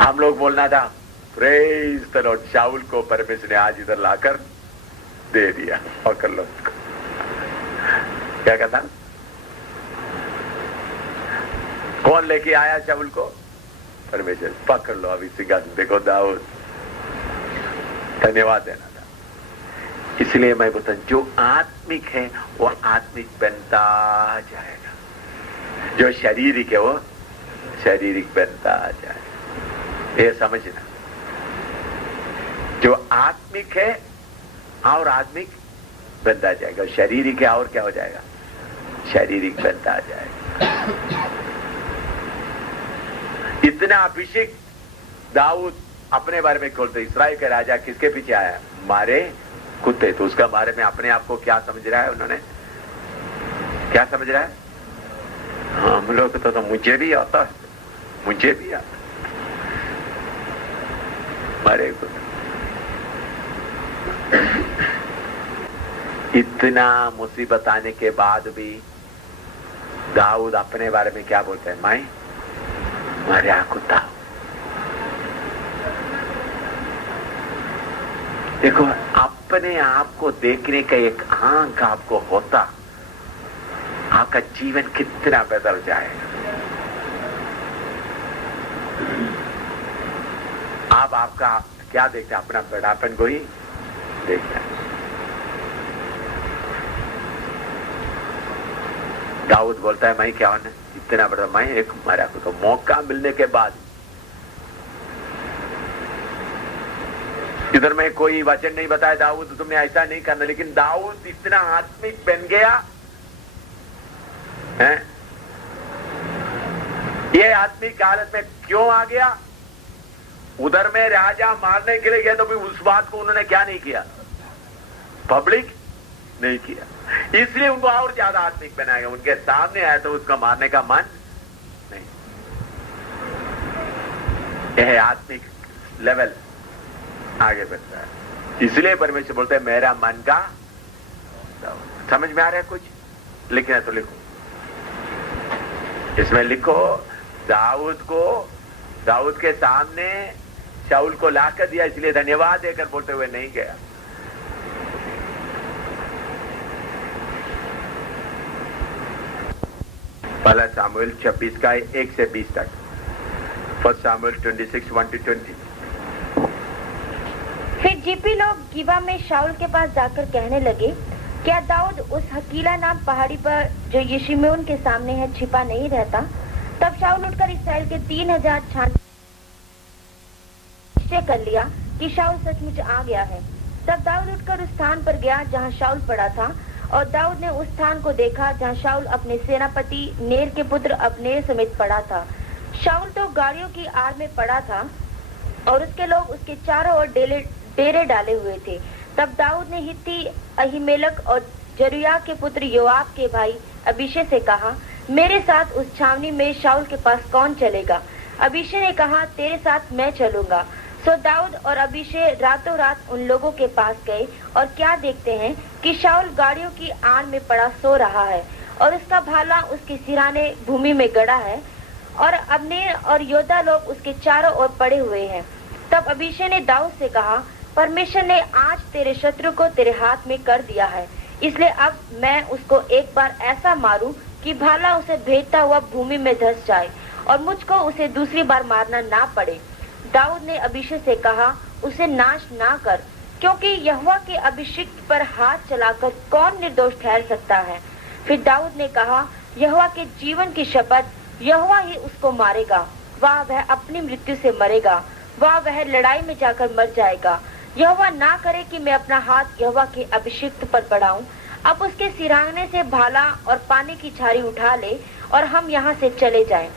हम लोग बोलना था प्रेज द लॉर्ड, शाऊल को परमेश्वर ने आज इधर लाकर दे दिया, पकड़ लो उसको। क्या कहता? कौन लेके आया शाऊल को? परमेश्वर। पकड़ लो अभी सिंहासन। देखो दाऊद, धन्यवाद देना था। इसलिए मैं बोलता हूं जो आत्मिक है वो आत्मिक बनता जाएगा, जो शारीरिक है वो शारीरिक बनता जाएगा। ये समझना, जो आत्मिक है और आत्मिक बनता जाएगा, शारीरिक है और क्या हो जाएगा? शारीरिक बनता जाएगा। इतना अभिषेक दाऊद अपने बारे में खोलते, इस्राएल के राजा किसके पीछे आया? मारे कुत्ते। तो उसका बारे में अपने आप को क्या समझ रहा है? उन्होंने क्या समझ रहा है? हम लोग तो मुझे भी आता है, मुझे भी आता मारे कुत्ते। इतना मुसीबत आने के बाद भी दाऊद अपने बारे में क्या बोलते हैं? मैं मरा कुत्ता। देखो, अपने आप को देखने का एक आंख आपको होता, आपका जीवन कितना बदल जाएगा। आप आपका क्या देखते हैं? अपना बड़ापन को ही देखता है। दाऊद बोलता है मैं क्या होना, इतना बड़ा मैं एक मरा को। तो मौका मिलने के बाद, इधर में कोई वचन नहीं बताया दाऊद तुमने ऐसा नहीं करना, लेकिन दाऊद इतना आत्मिक बन गया है। ये आत्मिक हालत में क्यों आ गया? उधर में राजा मारने के लिए गया तो भी उस बात को उन्होंने क्या नहीं किया? पब्लिक नहीं किया। इसलिए उनको और ज्यादा आत्मिक बनाया। उनके सामने आया तो उसको मारने का मन नहीं। यह आत्मिक लेवल आगे बढ़ता है। इसलिए परमेश्वर बोलते हैं मेरा मन का। समझ में आ रहा है कुछ? लिखना है तो लिखो, इसमें लिखो दाऊद के सामने शाऊल को लाकर दिया, इसलिए धन्यवाद देकर बोलते हुए नहीं गया। पहला सामुएल 26 का 1 से 20 तक। First Samuel 26 1 to 20। फिर जीपी लोग गिबा में शाऊल के पास जाकर कहने लगे, क्या दाऊद उस हकीला नाम पहाड़ी पर जो यशीमोन के सामने है छिपा नहीं रहता? तब शाऊल उठकर इस्राएल के 3000 छान निश्चय कर लिया कि शाऊल सचमुच आ गया है। तब दाऊद उठकर उस स्थान पर गया जहाँ शाऊल पड़ा था, और दाऊद ने उस स्थान को देखा जहाँ शाऊल अपने सेनापति नेर के पुत्र अब्नेर समेत पड़ा था। शाऊल तो गाड़ियों की आड़ में पड़ा था और उसके लोग उसके चारों ओर डेरे डाले हुए थे। तब दाऊद ने हित्ती अहीमेलक और जरूया के पुत्र योआब के भाई अबीशे से कहा, मेरे साथ उस छावनी में शाऊल के पास कौन चलेगा? अबीशे ने कहा, तेरे साथ मैं चलूंगा। सो दाऊद और अबीशे रातों रात उन लोगों के पास गए, और क्या देखते हैं कि शाऊल गाड़ियों की आड़ में पड़ा सो रहा है और उसका भाला उसके सिराने भूमि में गड़ा है, और अब्नेर और योद्धा लोग उसके चारों ओर पड़े हुए हैं। तब अबीशे ने दाऊद से कहा, परमेश्वर ने आज तेरे शत्रु को तेरे हाथ में कर दिया है, इसलिए अब मैं उसको एक बार ऐसा मारूं कि भाला उसे भेजता हुआ भूमि में धंस जाए और मुझको उसे दूसरी बार मारना ना पड़े। दाऊद ने अबीशे से कहा, उसे नाश ना कर, क्योंकि यहोवा के अभिषिक्त पर हाथ चलाकर कौन निर्दोष ठहर सकता है? फिर दाऊद ने कहा, यहोवा के जीवन की शपथ, यहोवा ही उसको मारेगा, वह अपनी मृत्यु से मरेगा, वह लड़ाई में जाकर मर जाएगा। यहोवा ना करे कि मैं अपना हाथ यहोवा के अभिषिक्त पर बढ़ाऊं। अब उसके सिराने से भाला और पानी की झाड़ी उठा ले और हम यहाँ से चले जाएं।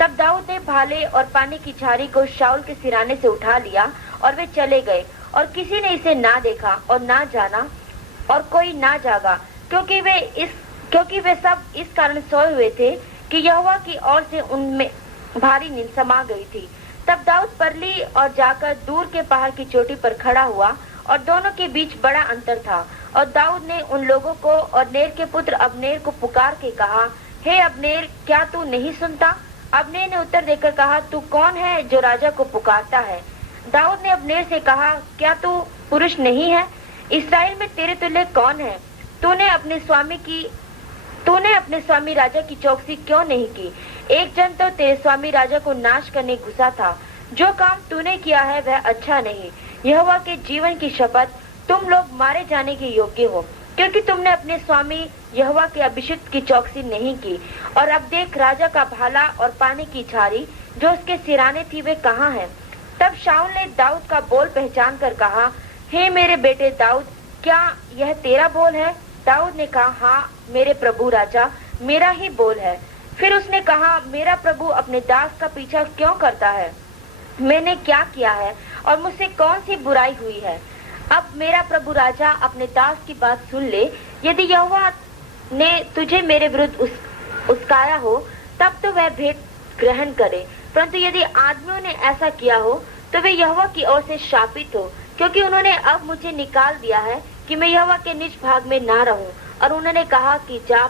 तब दाऊद ने भाले और पानी की झाड़ी को शाऊल के सिराने से उठा लिया और वे चले गए, और किसी ने इसे ना देखा और ना जाना और कोई ना जागा, क्योंकि वे सब इस कारण सोए हुए थे कि यहोवा की ओर से उनमें भारी नींद समा गई थी। तब दाऊद परली और जाकर दूर के पहाड़ की चोटी पर खड़ा हुआ, और दोनों के बीच बड़ा अंतर था। और दाऊद ने उन लोगों को और नेर के पुत्र अब्नेर को पुकार के कहा, हे अब्नेर, क्या तू नहीं सुनता? अब्नेर ने उत्तर देकर कहा, तू कौन है जो राजा को पुकारता है? दाऊद ने अब्नेर से कहा, क्या तू पुरुष नहीं है? इस्राएल में तेरे तुल्य कौन है? तूने अपने स्वामी राजा की चौकसी क्यों नहीं की? एक जन तो तेरे स्वामी राजा को नाश करने घुसा था। जो काम तूने किया है वह अच्छा नहीं। यहोवा के जीवन की शपथ, तुम लोग मारे जाने के योग्य हो, क्योंकि तुमने अपने स्वामी यहोवा के अभिषिक्त की चौकसी नहीं की। और अब देख, राजा का भाला और पानी की झाड़ी जो उसके सिराने थी वे कहाँ है? तब शाऊल ने दाऊद का बोल पहचान कर कहा, हे मेरे बेटे दाऊद, क्या यह तेरा बोल है? दाऊद ने कहा, हाँ मेरे प्रभु राजा, मेरा ही बोल है। फिर उसने कहा, मेरा प्रभु अपने दास का पीछा क्यों करता है? मैंने क्या किया है और मुझसे कौन सी बुराई हुई है? अब मेरा प्रभु राजा अपने दास की बात सुन ले। यदि यहोवा ने तुझे मेरे विरुद्ध उस्काया हो तब तो वह भेंट ग्रहण करे, परंतु यदि आदमियों ने ऐसा किया हो तो वे यहोवा की ओर से शापित हो, क्योंकि उन्होंने अब मुझे निकाल दिया है कि मैं यहोवा के निज भाग में ना रहूं, और उन्होंने कहा कि जा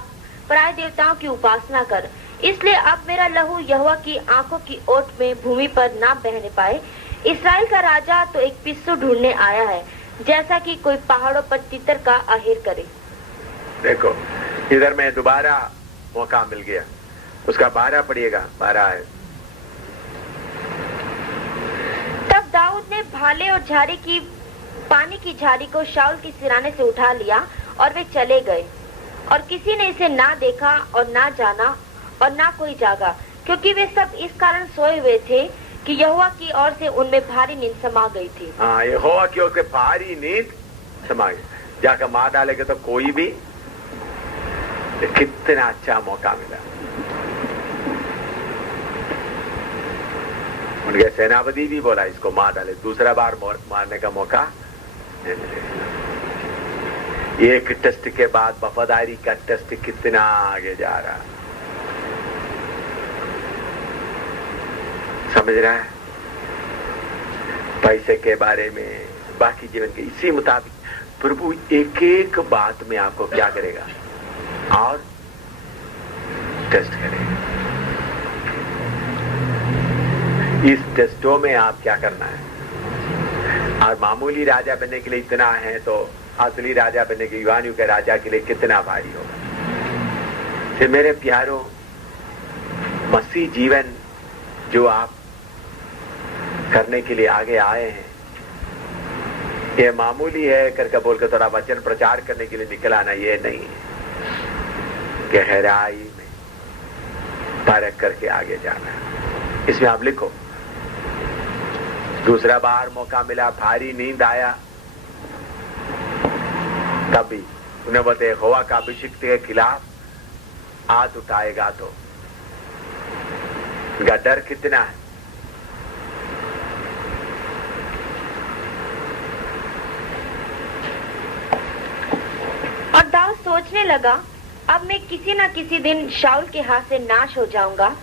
पराय देवताओं की उपासना कर। इसलिए अब मेरा लहू यहोवा की आंखों की ओट में भूमि पर ना बहने पाए। इस्राएल का राजा तो एक पिस्सू ढूंढने आया है, जैसा कि कोई पहाड़ों पर तितर का आहेर करे। देखो, इधर में दोबारा मौका मिल गया। उसका 12 पढ़िएगा, 12 है। तब दाऊद ने भाले और झाड़ी की पानी की झाड़ी को शाऊल के सिराने से उठा लिया और वे चले गए, और किसी ने इसे ना देखा और ना जाना और ना कोई जागा, क्योंकि वे सब इस कारण सोए हुए थे कि यहोवा की ओर से उनमें भारी नींद समा गई थी। हाँ, यहोवा की ओर से भारी नींद समा गई। जाकर मार डालेगा तो कोई भी। कितना अच्छा मौका मिला। उनके सेनापति भी बोला इसको मार डाले, दूसरा बार मारने का मौका नहीं मिलेगा। एक टेस्ट के बाद वफादारी का टेस्ट कितना आगे जा रहा, समझ रहा है? पैसे के बारे में, बाकी जीवन के इसी मुताबिक प्रभु एक एक बात में आपको क्या करेगा और टेस्ट करेगा। इस टेस्टों में आप क्या करना है? और मामूली राजा बनने के लिए इतना है तो असली राजा बनने के, युवानियों के राजा के लिए कितना भारी होगा। फिर मेरे प्यारों, मसीह जीवन जो आप करने के लिए आगे आए हैं, ये मामूली है करके बोलकर थोड़ा वचन प्रचार करने के लिए निकल आना, ये नहीं है। गहराई में परख करके आगे जाना। इसमें आप लिखो, दूसरा बार मौका मिला, भारी नींद आया, तब भी उन्हें बोलते यहोवा का अभिषिक्त के खिलाफ हाथ उठाएगा तो उनका डर कितना है। और दाऊद सोचने लगा, अब मैं किसी न किसी दिन शाऊल के हाथ से नाश हो जाऊंगा।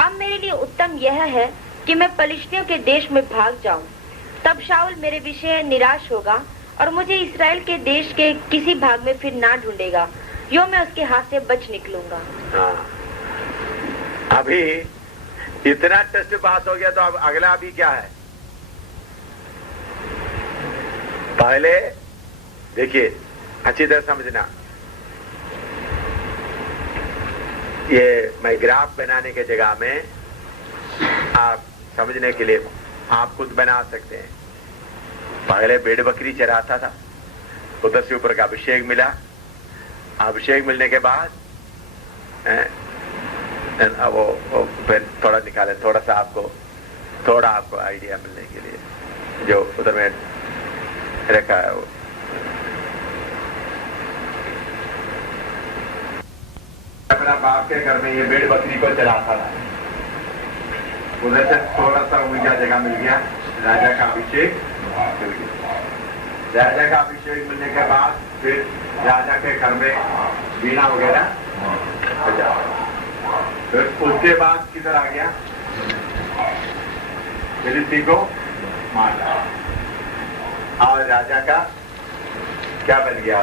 अब मेरे लिए उत्तम यह है कि मैं पलिश्तियों के देश में भाग जाऊं। तब शाऊल मेरे विषय निराश होगा और मुझे इस्राएल के देश के किसी भाग में फिर ना ढूंढेगा। यो मैं उसके हाथ से बच निकलूंगा। हाँ, अभी इतना टेस्ट पास हो गया तो अब अगला अभी क्या है? पहले देखिए, अच्छी तरह समझना, ये मैं ग्राफ बनाने के जगह में आप समझने के लिए आप खुद बना सकते हैं। पहले भेड़ बकरी चराता था, उधर से ऊपर का अभिषेक मिला। अभिषेक मिलने के बाद वो फिर थोड़ा निकाले, थोड़ा आपको आइडिया मिलने के लिए जो उधर में रखा है। वो अपना बाप के घर में ये भेड़ बकरी को चलाता था, उधर से थोड़ा सा ऊंचा जगह मिल गया, राजा का अभिषेक मिल गया। राजा का अभिषेक मिलने के बाद फिर राजा के घर में वीणा वगैरह बजा। फिर उसके बाद किधर आ गया? फिलिस्ती को मार डाला और राजा का क्या बन गया?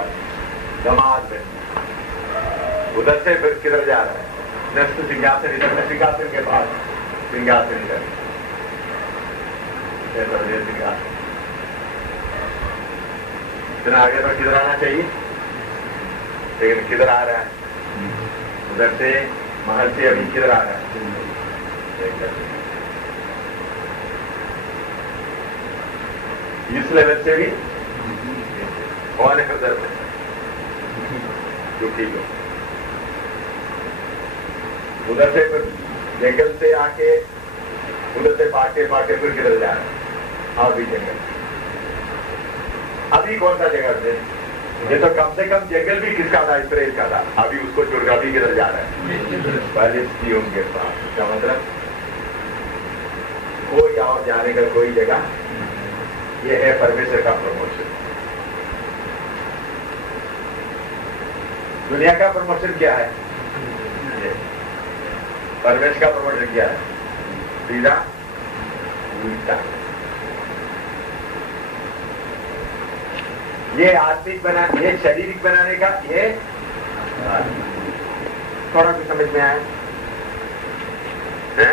दामाद बन गया। उधर से फिर किधर जा रहा है? नेक्स्ट सिंहासन इधर में, सिंहासन के पास, सिंहासन इधर, सिंहासन इतना आगे तो किधर आना चाहिए, लेकिन किधर आ रहा है, उधर से महल से अभी किधर आ रहा है, इस लेवल से भी कौन है उधर में, दुखी लोग उधर से जंगल से आके उधर से पाटे पाटे फिर किधर जा रहे हैं, और भी जंगल, अभी कौन सा जगह से, ये तो कम से कम जंगल भी किसका था, इस्राएल का था, अभी उसको छोड़कर अभी किधर जा रहा है, फलिस्तीनियों के पास। इसका मतलब कोई और जाने का कोई जगह, ये है परमेश्वर का प्रमोशन। दुनिया का प्रमोशन क्या है, परमेश्वर का प्रमोशन क्या है, सीधा उल्टा। ये आत्मिक बना, ये शारीरिक बनाने का, ये थोड़ा भी समझ में आया है?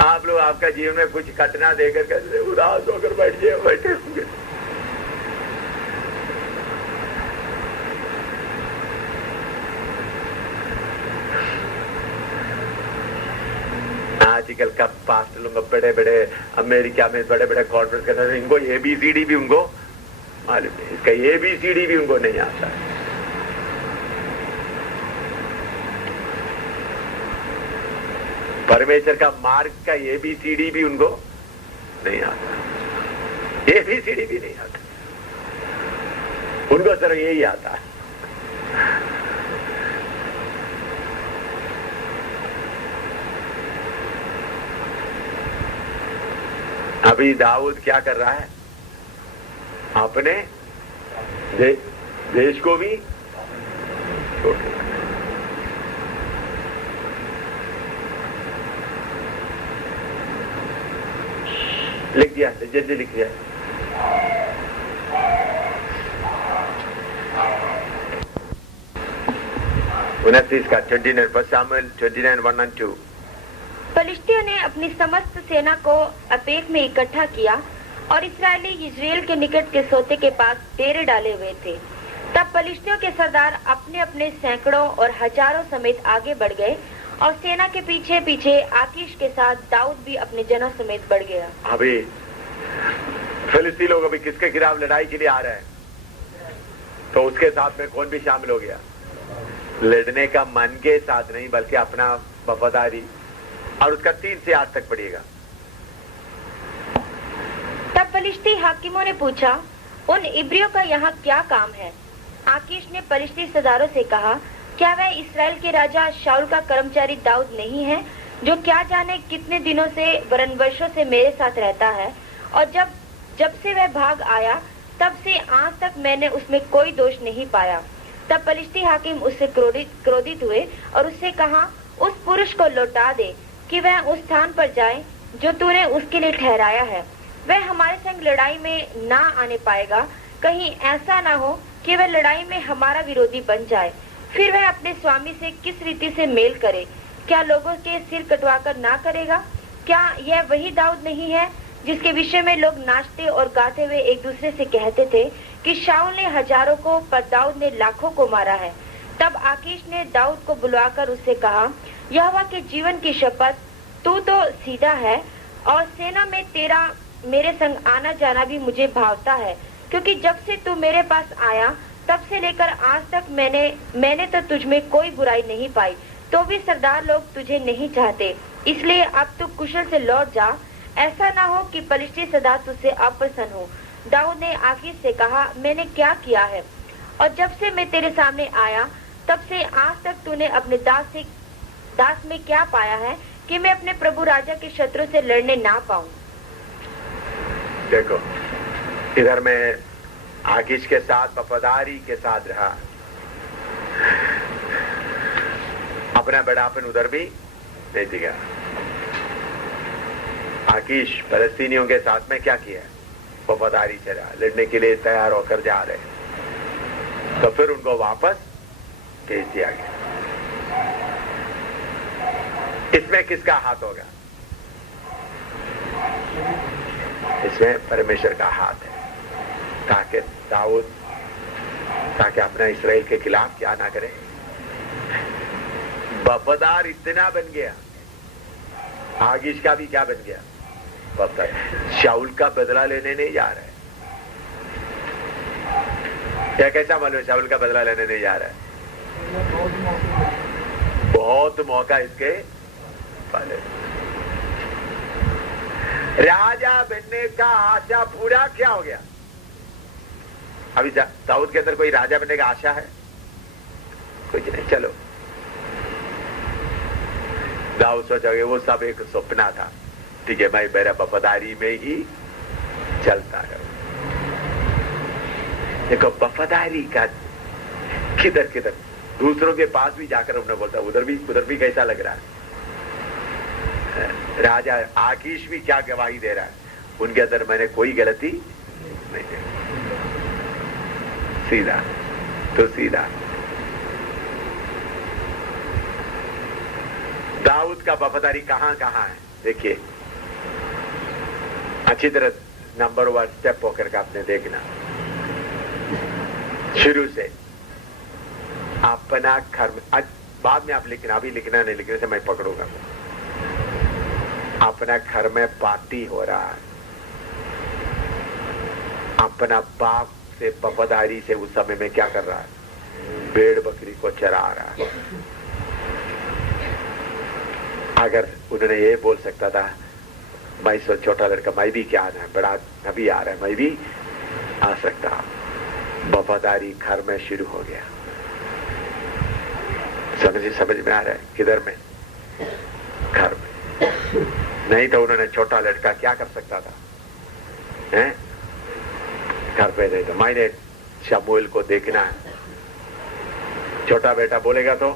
आप लोग आपका जीवन में कुछ घटना देकर कैसे उदास होकर बैठे होंगे, आजकल का पास्टर लोग बड़े बड़े अमेरिका में बड़े बड़े कॉन्फ्रेंस करते हैं, इनको ABCD भी उनको मालूम नहीं, इसका ABCD भी उनको नहीं आता। परमेश्वर का मार्ग का ABCD भी उनको नहीं आता, ABCD भी नहीं आता, उनको सिर्फ यही आता है। अभी दाऊद क्या कर रहा है, अपने देश को भी छोड़ रहा है। लिख दिया, जल्दी लिख दिया। उनतीस का 29, 1 Samuel 29, 1 and 2। फलिस्तियों ने अपनी समस्त सेना को अपेक में इकट्ठा किया और इस्राएली यिज्रेल के निकट के सोते के पास डेरे डाले हुए थे। तब फलिस्तियों के सरदार अपने अपने सैकड़ों और हजारों समेत आगे बढ़ गए और सेना के पीछे पीछे आकीश के साथ दाऊद भी अपने जनों समेत बढ़ गया। अभी फिलिस्ती लोग अभी किसके खिलाफ लड़ाई के लिए आ रहे हैं, तो उसके साथ में कौन भी शामिल हो गया, लड़ने का मन के साथ नहीं बल्कि अपना वफादारी, और उसका 3 से 8 तक पड़ेगा। तब फलिस्ती हाकिमों ने पूछा, उन इब्रियों का यहाँ क्या काम है? आकीश ने फलिस्ती सरदारों से कहा, क्या वह इस्राएल के राजा शाऊल का कर्मचारी दाऊद नहीं है, जो क्या जाने कितने दिनों से वरन वर्षों से मेरे साथ रहता है, और जब से वह भाग आया तब से आज तक मैंने उसमें कोई दोष नहीं पाया। तब फलिस्ती हाकिम उससे क्रोधित हुए और उससे कहा, उस पुरुष को लौटा दे कि वह उस स्थान पर जाए जो तूने उसके लिए ठहराया है। वह हमारे संग लड़ाई में ना आने पाएगा, कहीं ऐसा ना हो कि वह लड़ाई में हमारा विरोधी बन जाए। फिर वह अपने स्वामी से किस रीति से मेल करे, क्या लोगों के सिर कटवाकर ना करेगा? क्या यह वही दाऊद नहीं है जिसके विषय में लोग नाचते और गाते हुए एक दूसरे से कहते थे कि शाऊल ने हजारों को पर दाऊद ने लाखों को मारा है? तब आकीश ने दाऊद को बुलवाकर उससे कहा, यहोवा के जीवन की शपथ, तू तो सीधा है और सेना में तेरा मेरे संग आना जाना भी मुझे भावता है, क्योंकि जब से तू मेरे पास आया तब से लेकर आज तक मैंने तो तुझमें कोई बुराई नहीं पाई, तो भी सरदार लोग तुझे नहीं चाहते, इसलिए अब तू कुशल से लौट जा, ऐसा ना हो कि फलिस्ती सरदार तुझसे अप्रसन्न हो। दाऊद ने आकीश से कहा, मैंने क्या किया है, और जब से मैं तेरे सामने आया तब से आज तक तूने अपने दास में क्या पाया है कि मैं अपने प्रभु राजा के शत्रु से लड़ने ना पाऊं? देखो, इधर मैं आकीश के साथ वफादारी के साथ रहा, अपना बड़ापन उधर भी दे दिया। आकीश फलस्तीनियों के साथ में क्या किया, वफादारी से रहा, लड़ने के लिए तैयार होकर जा रहे, तो फिर उनको वापस भेज दिया गया। इसमें किसका हाथ होगा? इसमें परमेश्वर का हाथ है, ताकि दाऊद अपना इस्राएल के खिलाफ क्या ना करे। वफादार इतना बन गया, आगीश का भी क्या बन गया? वफादार। शाऊल का बदला लेने नहीं जा रहा है। क्या कैसा मालूम? शाऊल का बदला लेने नहीं जा रहा है। बहुत मौका इसके पहले। राजा बनने का आशा पूरा क्या हो गया? अभी दाऊद के अंदर कोई राजा बनने का आशा है? कुछ नहीं। चलो, दाऊद सोचोगे वो सब एक सपना था। ठीक है, मैं मेरा वफादारी में ही चलता रहूं। देखो, वफादारी का किधर किधर दूसरों के पास भी जाकर उन्होंने बोलता, उधर भी कैसा लग रहा है। राजा आकीश भी क्या गवाही दे रहा है, उनके अंदर मैंने कोई गलती नहीं देखी। सीधा तो सीधा। दाऊद का वफादारी कहां कहां है देखिए, अच्छी तरह नंबर 1 स्टेप होकर के आपने देखना। शुरू से अपना कर्म, बाद में आप लिखना, अभी लिखना नहीं, लिखने से मैं पकड़ूंगा। अपना घर में पार्टी हो रहा है, अपना बाप से वफादारी से उस समय में क्या कर रहा है? भेड़ बकरी को चरा रहा है। अगर उन्होंने ये बोल सकता था, मैं सो छोटा लड़का, मैं भी क्या आना है, बड़ा अभी आ रहा है, मैं भी आ सकता। वफादारी घर में शुरू हो गया। समझ में आ रहा है? किधर में? घर में। नहीं तो उन्होंने छोटा लड़का क्या कर सकता था? हैं? घर पे नहीं तो मैंने शमूएल को देखना है। छोटा बेटा बोलेगा तो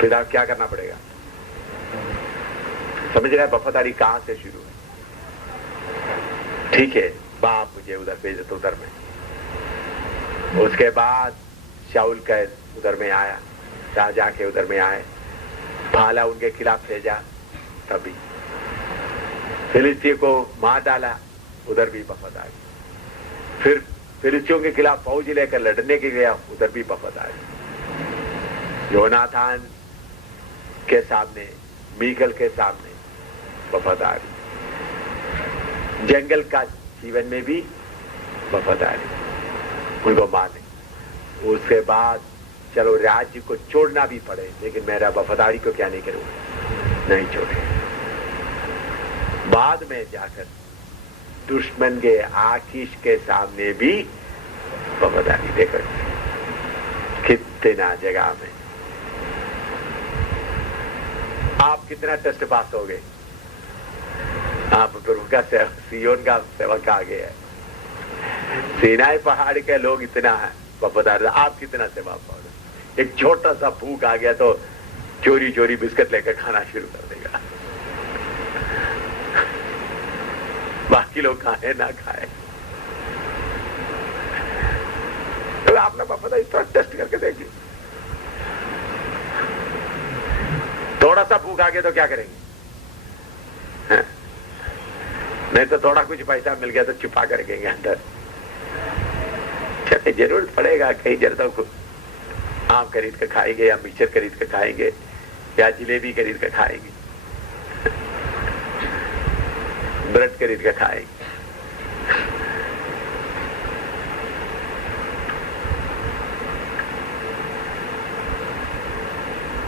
फिर आप क्या करना पड़ेगा? समझ रहे हैं? वफादारी कहां से शुरू है? ठीक है, बाप मुझे उधर भेजे तो उधर में। उसके बाद शाऊल का उधर में आया, राजा के उधर में आए, भाला उनके खिलाफ भेजा, तभी फिलिस्तीन को मार डाला, उधर भी वफादारी। फिर फिलिस्तीयों के खिलाफ फौज लेकर लड़ने के गया, उधर भी वफादारी। योनाथान के सामने, मीकल के सामने वफादारी। जंगल का जीवन में भी वफादारी, उनको माने। उसके बाद चलो राज्य को छोड़ना भी पड़े, लेकिन मेरा वफादारी को क्या नहीं करूंगा, नहीं छोड़े। बाद में जाकर दुश्मन के आकीश के सामने भी वफादारी। देखो कितना जगह में आप कितना टेस्ट पास हो गए। आप प्रभु का सियोन का सेवक आ गए हैं। सीनाई पहाड़ के लोग इतना है वफादार, आप कितना सेवा पाओगे? एक छोटा सा भूख आ गया तो चोरी चोरी बिस्किट लेकर खाना शुरू कर देगा। बाकी लोग खाए ना खाए, तो आपने वफादारी इस तरह टेस्ट करके देखिए। थोड़ा सा भूख आ गया तो क्या करेंगे? है? नहीं तो थोड़ा कुछ पैसा मिल गया तो छुपा कर रखेंगे अंदर। चले जरूरत पड़ेगा कहीं जरूरतों को आम खरीद कर खाएंगे, या मिक्सचर खरीद कर खाएंगे, या जिलेबी खरीद कर खाएंगे, ब्रेड खरीद कर खाएंगे।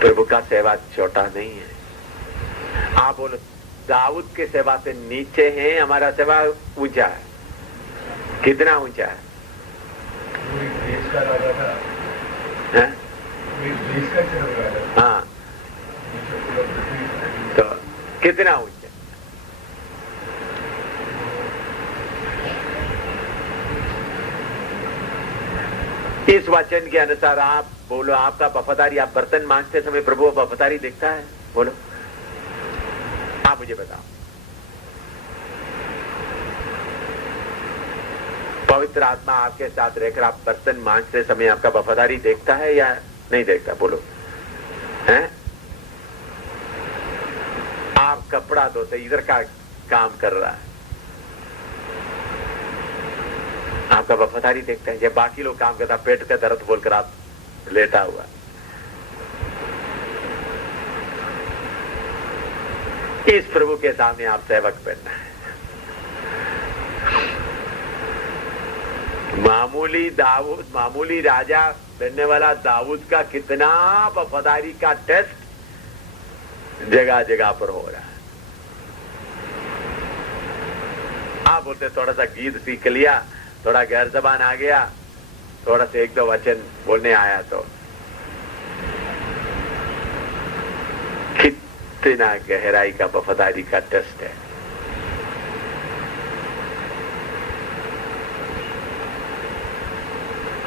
प्रभु का सेवा छोटा नहीं है। आप बोलो दाऊद के सेवा से नीचे है, हमारा सेवा ऊंचा है। कितना ऊंचा है? देश का राजा था, देश का राजा। हाँ, तो कितना ऊंचा? इस वचन के अनुसार आप बोलो, आपका वफादारी, आप बर्तन मांजते समय प्रभु वफादारी देखता है? बोलो, आप मुझे बताओ। पवित्र आत्मा आपके साथ रहकर आप बर्तन मांजते समय आपका वफादारी देखता है या नहीं देखता? बोलो, हैं? कपड़ा धोते इधर का काम कर रहा है। आपका वफादारी देखते हैं, जब बाकी लोग काम करता पेट का दर्द बोलकर आप लेटा हुआ। इस प्रभु के सामने आप सेवक बनना है। मामूली राजा बनने वाला दाऊद का कितना वफादारी का टेस्ट जगह जगह पर हो रहा है। आप बोलते थोड़ा सा गीत सीख लिया, थोड़ा गैर जबान आ गया, थोड़ा सा एक दो वचन बोलने आया, तो कितना गहराई का वफादारी का टेस्ट है।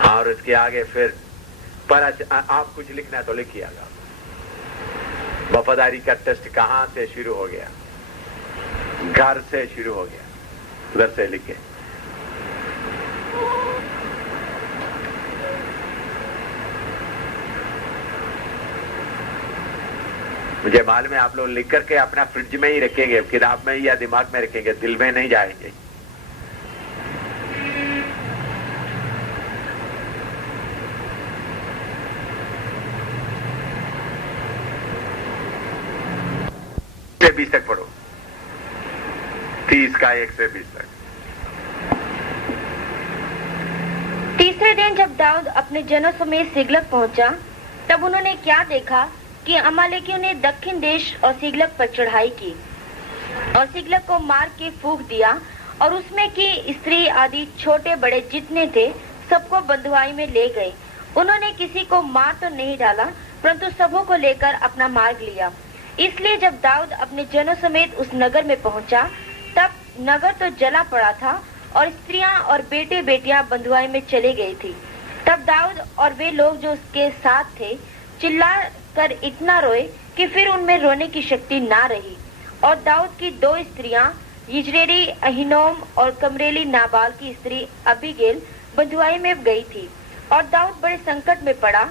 और उसके आगे फिर पर आप कुछ लिखना है तो लिखिएगा। वफादारी का टेस्ट कहां से शुरू हो गया? घर से शुरू हो गया। उधर से लिखे। मुझे मालूम है आप लोग लिख करके अपना फ्रिज में ही रखेंगे, किताब में या दिमाग में रखेंगे, दिल में नहीं जाएंगे। से 20 तक पढ़ो, 30 का 1 से 20 तक। तीसरे दिन जब दाऊद अपने जनों समेत सिगलग पहुंचा, तब उन्होंने क्या देखा कि अमालेकियों ने दक्षिण देश और सिगलग पर चढ़ाई की और सिगलग को मार के फूंक दिया और उसमें की स्त्री आदि छोटे बड़े जितने थे सबको बंधुआई में ले गए। उन्होंने किसी को मार तो नहीं डाला, परंतु सबों को लेकर अपना मार्ग लिया। इसलिए जब दाऊद अपने जनों समेत उस नगर में पहुंचा, तब नगर तो जला पड़ा था और स्त्रियां और बेटे बेटियां बंधुआई में चले गई थी। तब दाऊद और वे लोग जो उसके साथ थे चिल्ला कर इतना रोए कि फिर उनमें रोने की शक्ति ना रही। और दाऊद की 2 स्त्रियां यिज्रेली अहीनोम और कमरेली नाबाल की स्त्री अबीगेल बंधुआई में गई थी। और दाऊद बड़े संकट में पड़ा,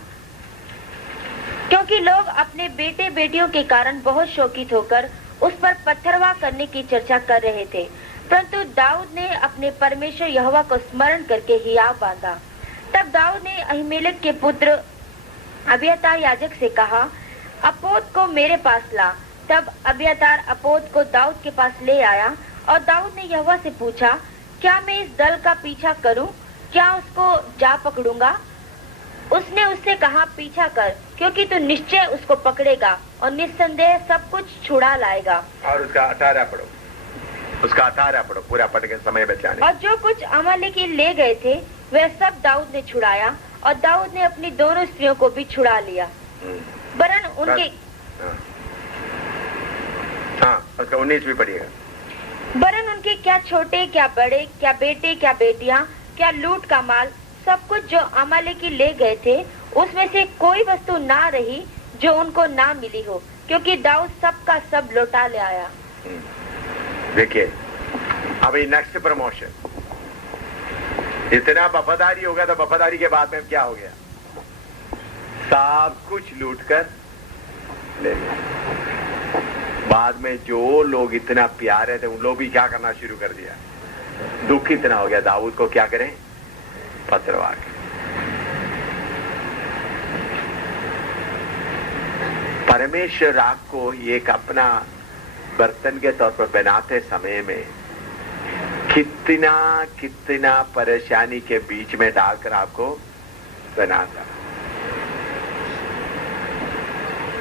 क्योंकि लोग अपने बेटे बेटियों के कारण बहुत शोकित होकर उस पर पत्थरवाह करने की चर्चा कर रहे थे। परंतु दाऊद ने अपने परमेश्वर यहोवा को स्मरण करके हियाव बांधा। तब दाऊद ने अहीमेलेक के पुत्र अबियातार याजक से कहा, अपोत को मेरे पास ला। तब अबियातार अपोत को दाऊद के पास ले आया और दाऊद ने यहोवा से पूछा, क्या मैं इस दल का पीछा करूं? क्या उसको जा पकड़ूंगा? उसने उससे कहा, पीछा कर, क्योंकि तू निश्चय उसको पकड़ेगा और निस्संदेह सब कुछ छुड़ा लाएगा। और उसका 18 पढ़ो, उसका 18 पढ़ो, पूरा पढ़ के समय बचाने। और जो कुछ अमालेकी ले गए थे वह सब दाऊद ने छुड़ाया और दाऊद ने अपनी दोनों स्त्रियों को भी छुड़ा लिया। वरन उनके उसका 19 भी पढ़िएगा। वरन उनके क्या छोटे क्या बड़े, क्या बेटे क्या बेटियां, क्या लूट का माल, सब कुछ जो अमालेकी ले गए थे उसमें से कोई वस्तु ना रही जो उनको ना मिली हो, क्योंकि दाऊद सबका सब लौटा ले आया। देखिए अभी नेक्स्ट प्रमोशन, इतना वफादारी होगा तो वफादारी के बाद में क्या हो गया? सब कुछ लूट कर ले लिया। बाद में जो लोग इतना प्यारे थे उन लोग भी क्या करना शुरू कर दिया। दुख इतना हो गया, दाऊद को क्या करें? पत्थरवाह के। परमेश्वर राग को एक अपना बर्तन के तौर पर बनाते समय में कितना कितना परेशानी के बीच में डालकर आपको बनाता।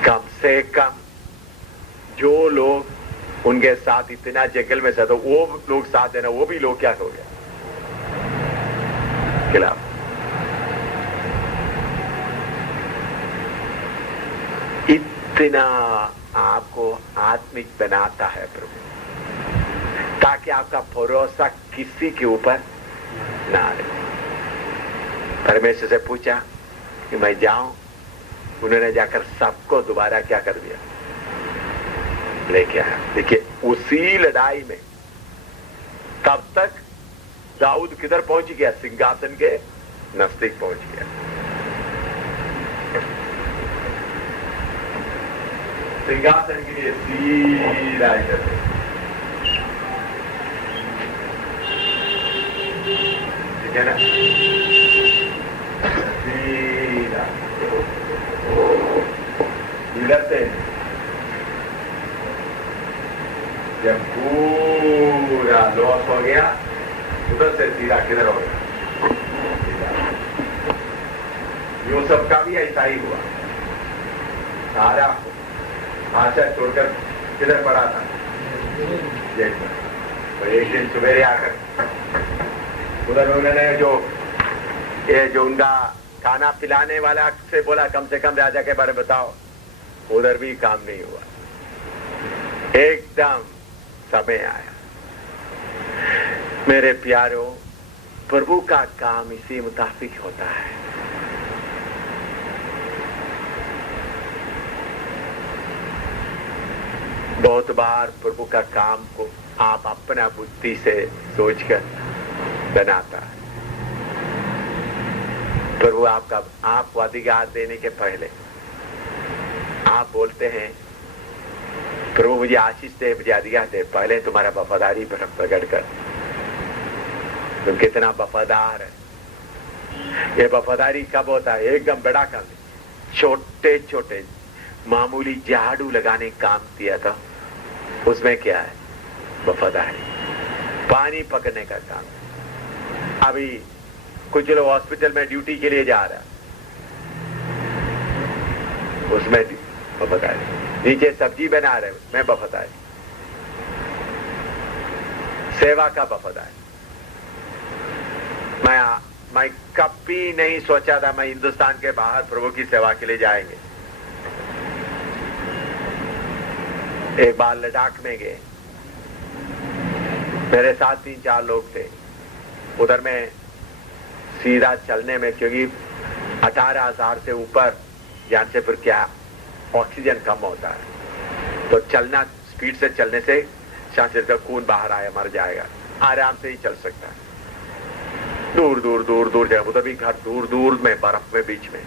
कम से कम जो लोग उनके साथ इतना जंगल में था, वो लोग साथ देना, वो भी लोग क्या हो गया खिलाफ। इतना आपको आत्मिक बनाता है प्रभु, ताकि आपका भरोसा किसी के ऊपर ना रहे। परमेश्वर से पूछा कि मैं जाऊं, उन्होंने जाकर सबको दोबारा क्या कर दिया? लेके आया। देखिए उसी लड़ाई में तब तक दाऊद किधर पहुंच गया? सिंहासन के नजदीक पहुंच गया। सिंहासन के लिए सीधा इधर से। ठीक है ना? सीधा इधर से जब पूरा लॉस हो गया उधर से सीधा किधर हो गया? यूसुफ का भी ऐसा ही हुआ, सारा भाषा छोड़कर किधर पड़ा था? जेल में। तो एक दिन सवेरे आकर उधर उन्होंने जो उनका खाना पिलाने वाला से बोला कम से कम राजा के बारे में बताओ, उधर भी काम नहीं हुआ। एकदम समय आया। मेरे प्यारों, प्रभु का काम इसी मुताबिक होता है। बहुत बार प्रभु का काम को आप अपना बुद्धि से सोचकर बनाता है। प्रभु आपको अधिकार देने के पहले आप बोलते हैं प्रभु मुझे आशीष दे, मुझे अधिकार दे, पहले तुम्हारा वफादारी प्रकट कर, तुम कितना वफादार है। ये वफादारी कब होता है? एकदम बड़ा काम, छोटे छोटे मामूली झाड़ू लगाने काम किया था, उसमें क्या है? वफादारी। पानी पकड़ने का काम। अभी कुछ लोग हॉस्पिटल में ड्यूटी के लिए जा रहा, उसमें वफादारी। नीचे सब्जी बना रहे, उसमें वफादारी। सेवा का वफादारी। मैं कभी नहीं सोचा था मैं हिंदुस्तान के बाहर प्रभु की सेवा के लिए जाएंगे। एक बार लद्दाख में गए, मेरे साथ 3-4 लोग थे। उधर में सीधा चलने में, क्योंकि 18,000 से ऊपर जान से फिर क्या ऑक्सीजन कम होता है, तो चलना, स्पीड से चलने से सांस का खून बाहर आया मर जाएगा। आराम से ही चल सकता है। दूर दूर दूर दूर जगह, उधर भी घर दूर दूर में, बर्फ में, बीच में।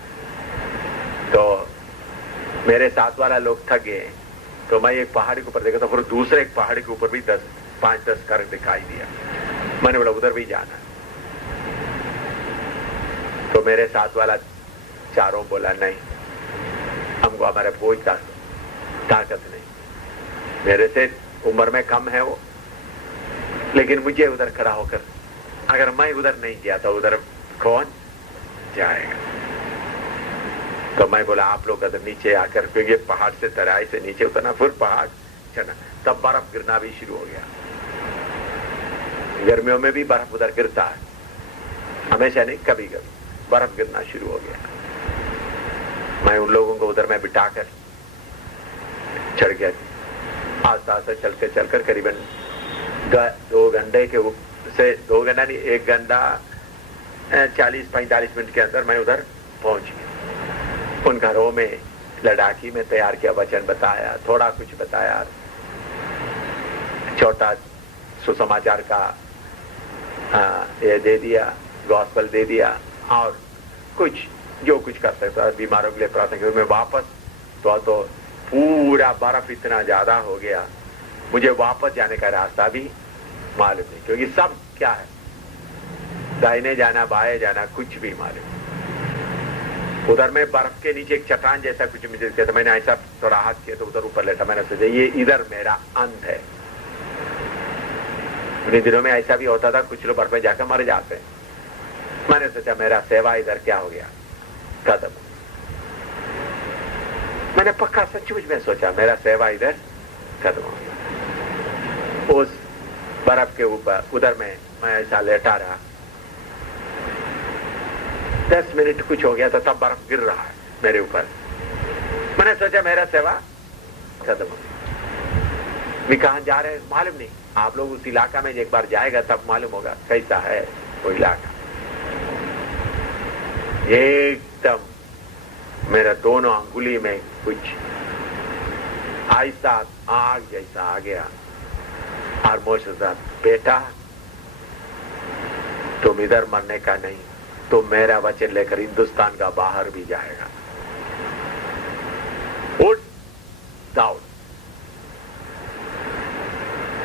तो मेरे साथ वाला लोग थक गए, तो मैं एक पहाड़ी के ऊपर देखा, तो फिर दूसरे एक पहाड़ी के ऊपर भी 5-10 घर दिखाई दिया। मैंने बोला उधर भी जाना। तो मेरे साथ वाला चारों बोला नहीं, हमको हमारे बोझ का ताकत नहीं। मेरे से उम्र में कम है वो, लेकिन मुझे उधर खड़ा होकर, अगर मैं उधर नहीं गया तो उधर कौन जाएगा? तो मैं बोला आप लोग अगर नीचे आकर, क्योंकि पहाड़ से तराई से नीचे उतरना, फिर पहाड़ चढ़ना, तब बर्फ गिरना भी शुरू हो गया। गर्मियों में भी बर्फ उधर गिरता है, हमेशा नहीं, कभी कभी बर्फ गिरना शुरू हो गया। मैं उन लोगों को उधर में बिठाकर चढ़ गया। आस्ता आस्ता चलकर करीबन 2 घंटे के से 2 घंटा नहीं, 1 घंटा 40-45 मिनट के अंदर मैं उधर पहुंच गया। उन घरों में लद्दाखी में तैयार किया वचन बताया, थोड़ा कुछ बताया, छोटा सुसमाचार का ये दे दिया, गॉस्पेल दे दिया, और कुछ जो कुछ कर सकता था, बीमारों के लिए प्रार्थना की। मैं वापस तो पूरा बर्फ इतना ज्यादा हो गया, मुझे वापस जाने का रास्ता भी मालूम नहीं, क्योंकि सब क्या है, दाहिने जाना बाएं जाना कुछ भी मालूम। उधर में बर्फ के नीचे एक चट्टान जैसा कुछ मुझे दिखा, तो मैंने ऐसा थोड़ा हाथ किया तो उधर ऊपर लेटा। मैंने सोचा ये इधर मेरा अंत है। उन दिनों में ऐसा भी होता था, कुछ लोग बर्फ में जाकर मर जाते हैं। मैंने सोचा मेरा सेवा इधर क्या हो गया, खत्म। मैंने पक्का सचमुच में सोचा मेरा सेवा इधर खत्म हो गया। उस बर्फ के ऊपर उधर में मैं ऐसा लेटा रहा, 10 मिनट कुछ हो गया तो तब बर्फ गिर रहा है मेरे ऊपर। मैंने सोचा मेरा सेवा खत्म हो गया। भी कहां जा रहे हैं मालूम नहीं। आप लोग उस इलाका में एक बार जाएगा तब मालूम होगा कैसा है वो इलाका। एकदम मेरा दोनों अंगुली में कुछ ऐसा आग जैसा आ गया, और मुझसे साथ बेटा तुम इधर मरने का नहीं, तो मेरा वचन लेकर हिंदुस्तान का बाहर भी जाएगा। उठ, दाऊद।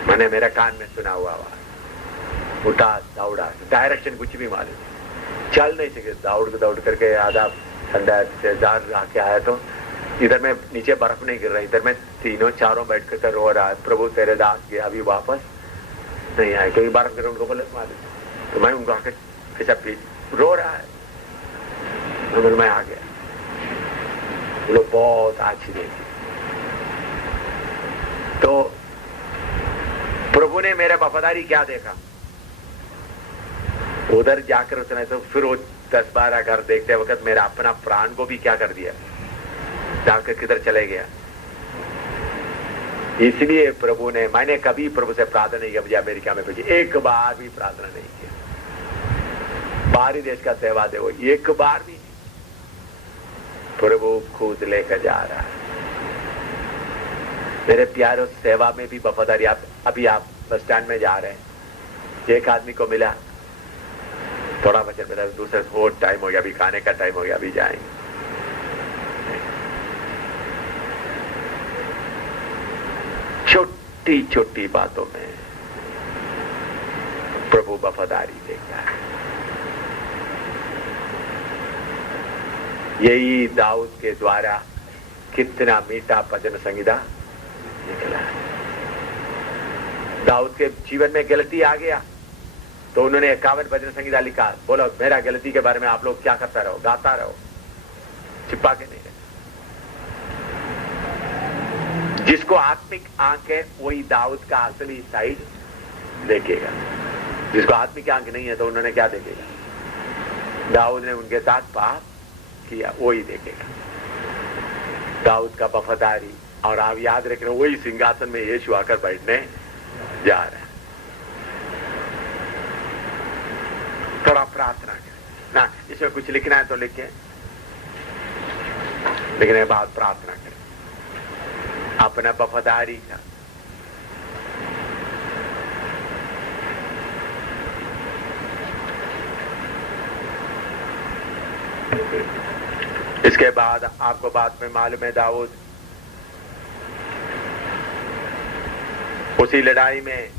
मैंने मेरे कान में सुना हुआ आवाज, उठा दौड़ा, डायरेक्शन कुछ भी मालूम नहीं, चल नहीं सके, दौड़ करके आधा ठंडा सेजार आके आया तो इधर में नीचे बर्फ नहीं गिर रहा, इधर में तीनों चारों बैठ कर रो रहा है, प्रभु तेरे दास गया अभी वापस नहीं आए, क्योंकि बर्फ गिर उनको बोले मालूम। तो मैं उनको आकर कैसा पीछे रो रहा है, तो मैं आ गया, लोग बहुत अच्छी देखी। तो प्रभु ने मेरा वफादारी क्या देखा, उधर जाकर उसने तो फिर वो 10-12 घर देखते वक्त मेरा अपना प्राण को भी क्या कर दिया, जाकर किधर चले गया। इसलिए प्रभु ने, मैंने कभी प्रभु से प्रार्थना नहीं किया मुझे अमेरिका में भेजिए, एक बार भी प्रार्थना नहीं किया, बाहरी देश का सेवा दे, वो एक बार भी नहीं। प्रभु खुद लेकर जा रहा है। मेरे प्यारों, सेवा में भी वफादारी। अभी आप बस स्टैंड में जा रहे हैं, एक आदमी को मिला, थोड़ा वचन मिला, दूसरे बहुत टाइम हो गया, अभी खाने का टाइम हो गया, अभी जाएंगे। छोटी छोटी बातों में प्रभु वफादारी देखता है। यही दाऊद के द्वारा कितना मीठा भजन संगीता निकला है। दाऊद के जीवन में गलती आ गया तो उन्होंने 51 भजन संगीता लिखा। बोलो, मेरा गलती के बारे में आप लोग क्या करता रहो, गाता रहो, छिपा के नहीं रहे। जिसको आत्मिक आंख है वही दाऊद का असली साइड देखेगा, जिसको आत्मिक आंख नहीं है तो उन्होंने क्या देखेगा। दाऊद ने उनके साथ पाप किया, वही देखेगा। दाऊद का वफादारी, और आप याद रख रहे हो वही सिंहासन में यीशु आकर बैठने जा रहा है। थोड़ा प्रार्थना करें ना, इसमें कुछ लिखना है तो लिखे, लिखने के बाद प्रार्थना करें अपना वफादारी का। इसके बाद आपको बात में मालूम है, दाऊद उसी लड़ाई में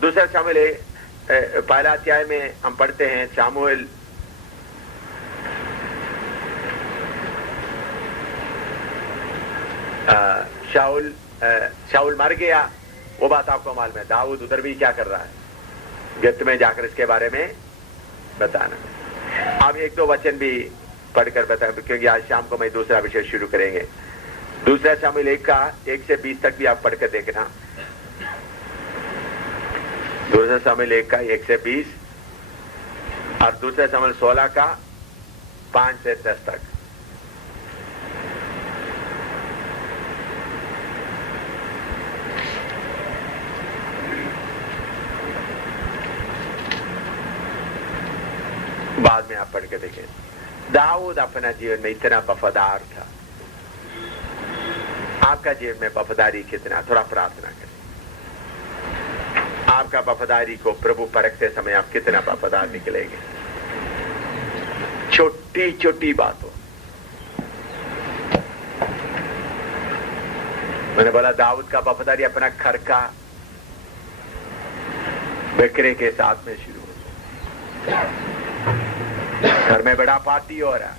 दूसरा शामिल पहला अध्याय में हम पढ़ते हैं, शामुएल शाऊल मर गया, वो बात आपको मालूम है। दाऊद उधर भी क्या कर रहा है, गत में जाकर इसके बारे में बताना। अब एक दो वचन भी पढ़कर बता, क्योंकि आज शाम को मैं दूसरा विषय शुरू करेंगे। दूसरा शामिल 1 से 20 तक भी आप पढ़कर देखना। दूसरा शामिल 1 से 20 और दूसरा शामिल 16 का 5 से 10 तक। बाद में आप पढ़ के देखें। दाऊद अपना जीवन में इतना वफादार था। आपका जीवन में वफादारी कितना, थोड़ा प्रार्थना करें। आपका वफादारी को प्रभु परखते समय आप कितना वफादार निकलेंगे। छोटी छोटी बातों, मैंने बोला दाऊद का वफादारी अपना घर का बकरे के साथ में शुरू हो। घर में बड़ा पार्टी हो रहा,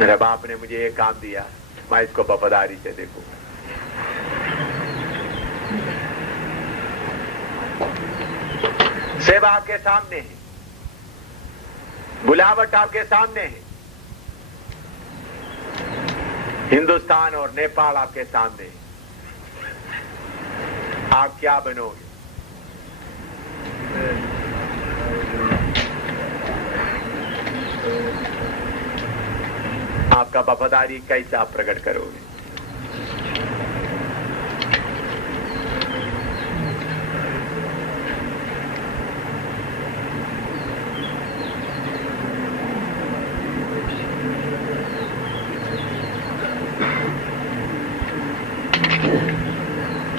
मेरे बाप ने मुझे ये काम दिया, मैं इसको वफादारी से देखूंगा। सेवा आपके सामने है, बुलावट आपके सामने है, हिंदुस्तान और नेपाल आपके सामने है। आप क्या बनोगे? आपका वफादारी कैसे आप प्रकट करोगे?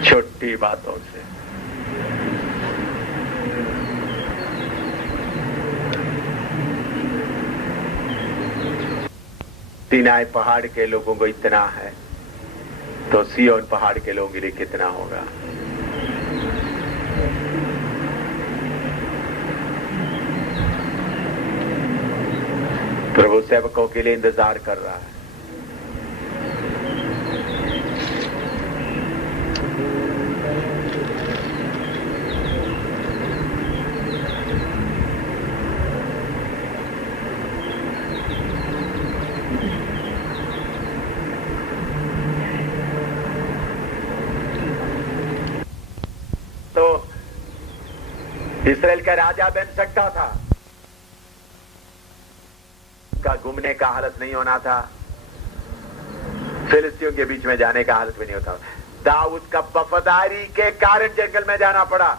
छोटी बातों से सीनाई पहाड़ के लोगों को इतना है तो सिय्योन पहाड़ के लोगों के लिए कितना होगा। प्रभु सेवकों के लिए इंतजार कर रहा है। तो इस्राएल का राजा बन सकता था, का घूमने का हालत नहीं होना था, फिलिस्तीयों के बीच में जाने का हालत भी नहीं होता। दाऊद का वफादारी के कारण जंगल में जाना पड़ा।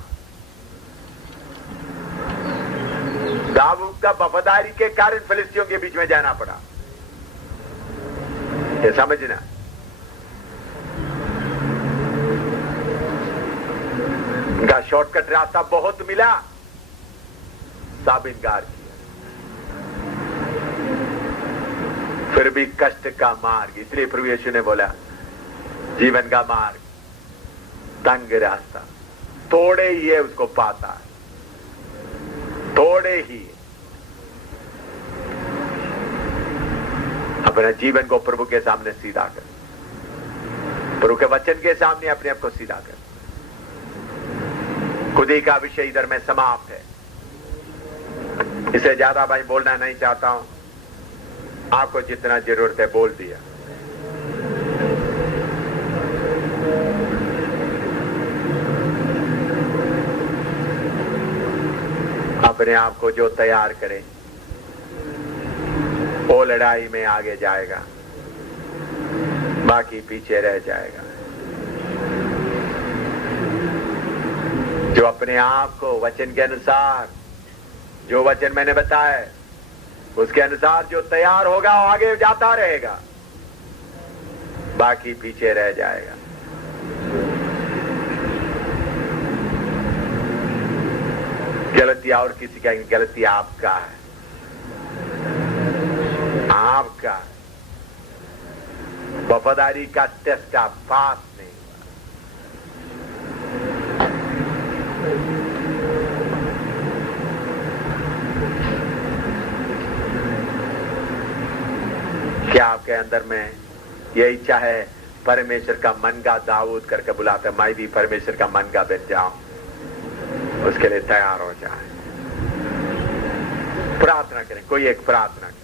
दाऊद का वफादारी के कारण फिलिस्तीयों के बीच में जाना पड़ा। ये समझना। उनका शॉर्टकट रास्ता बहुत मिला, सब इनकार किया। फिर भी कष्ट का मार्ग, इसलिए प्रभु यीशु ने बोला जीवन का मार्ग तंग रास्ता, थोड़े ही है उसको पाता है, थोड़े ही। अपने जीवन को प्रभु के सामने सीधा कर, प्रभु के वचन के सामने अपने आप को सीधा कर। खुदी का विषय इधर में समाप्त है, इसे ज्यादा भाई बोलना नहीं चाहता हूं। आपको जितना जरूरत है बोल दिया। अपने आप को जो तैयार करे वो लड़ाई में आगे जाएगा, बाकी पीछे रह जाएगा। जो अपने आप को वचन के अनुसार, जो वचन मैंने बताया उसके अनुसार जो तैयार होगा वो आगे जाता रहेगा, बाकी पीछे रह जाएगा। गलती और किसी का, गलती आपका है, आपका। वफादारी का टेस्ट आप पास नहीं। क्या आपके अंदर में यह इच्छा है परमेश्वर का मन का दाऊद करके बुलाते, मैं भी परमेश्वर का मन का बन जाऊं? उसके लिए तैयार हो जाए, प्रार्थना करें। कोई एक प्रार्थना करें।